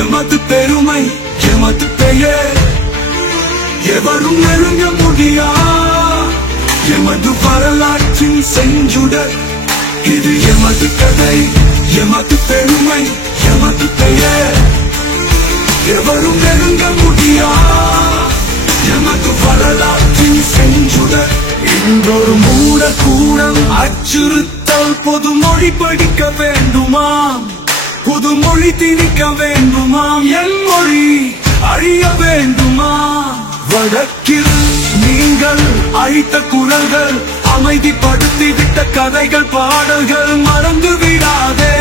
எமது பெருமை எமது பெயர் எவரும் நெருங்க முடியா எமது வரலாற்றின் செஞ்சுடர் இது எமது கதை எமது பெருமை எமது பெயர் எவரும் நெருங்க முடியா எமது வரலாற்றின் செஞ்சுடர் இன்றொரு மூடக்கூடம் அச்சுறுத்தல் பொதுமொழி படிக்க வேண்டுமா புதுமொழி திணிக்க வேண்டுமாம் என் மொழி அழிய வேண்டுமா வடக்கில் நீங்கள் அழித்த குரல்கள் அமைதிப்படுத்திவிட்ட கதைகள் பாடல்கள் மறந்து விடாதே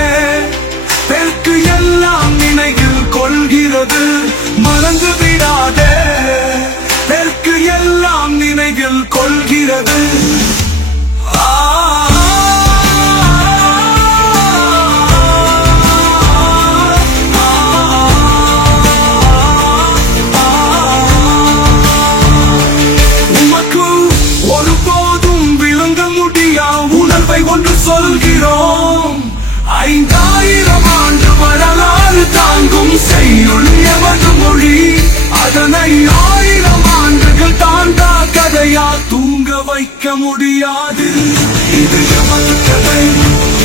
தெற்கு எல்லாம் நினைவில் கொள்கிறது மறந்து விடாதே தெற்கு எல்லாம் நினைவில் கொள்கிறது ஒன்று சொல்கிறோம் 5000 ஆண்டு வரலாறு தாங்கும் செய்யுள் எமது மொழி அதனை 1000 ஆண்டுகள் தாண்டா கதையா தூங்க வைக்க முடியாது இது எமது கதை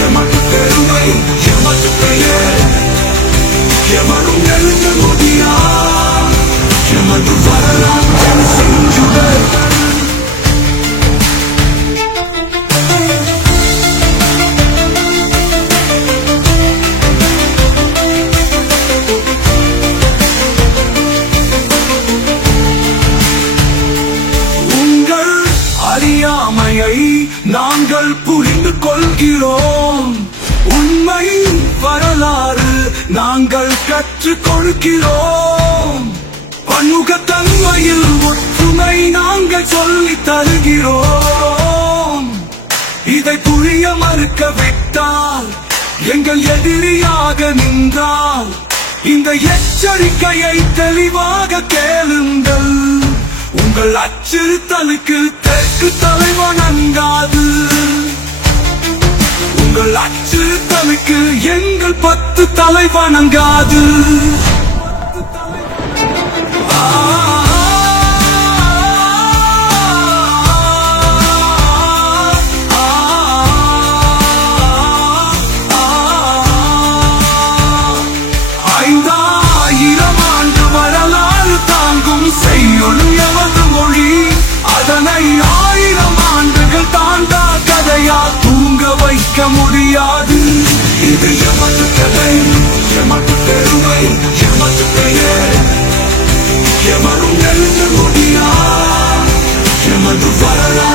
எமது பெருமை எமது பெயர் எவரும் நெருங்க முடியா எமது வரலாற்றின் செஞ்சுடர் அறியாமையை நாங்கள் புரிந்து கொள்கிறோம் உண்மை வரலாறு நாங்கள் கற்றுக் கொடுக்கிறோம் பன்முகத்தன்மையில் ஒற்றுமை நாங்கள் சொல்லித் தருகிறோம் இதை புரிய மறுக்க விட்டால் எங்கள் எதிரியாக நின்றால் இந்த எச்சரிக்கையை தெளிவாக கேளுங்கள் உங்கள் அச்சுறுத்தலுக்கு தெற்கு தலை வணங்காது உங்கள் அச்சுறுத்தலுக்கு எங்கள் 10 தலை வணங்காது செய்யுள் எமது மொழி அதனை 1000 ஆண்டுகள் தாண்டா கதையா தூங்க வைக்க முடியாது இது எமது கதை எமது பெருமை எமது பெயர் எவரும் நெருங்க முடியா எமது வரலாறு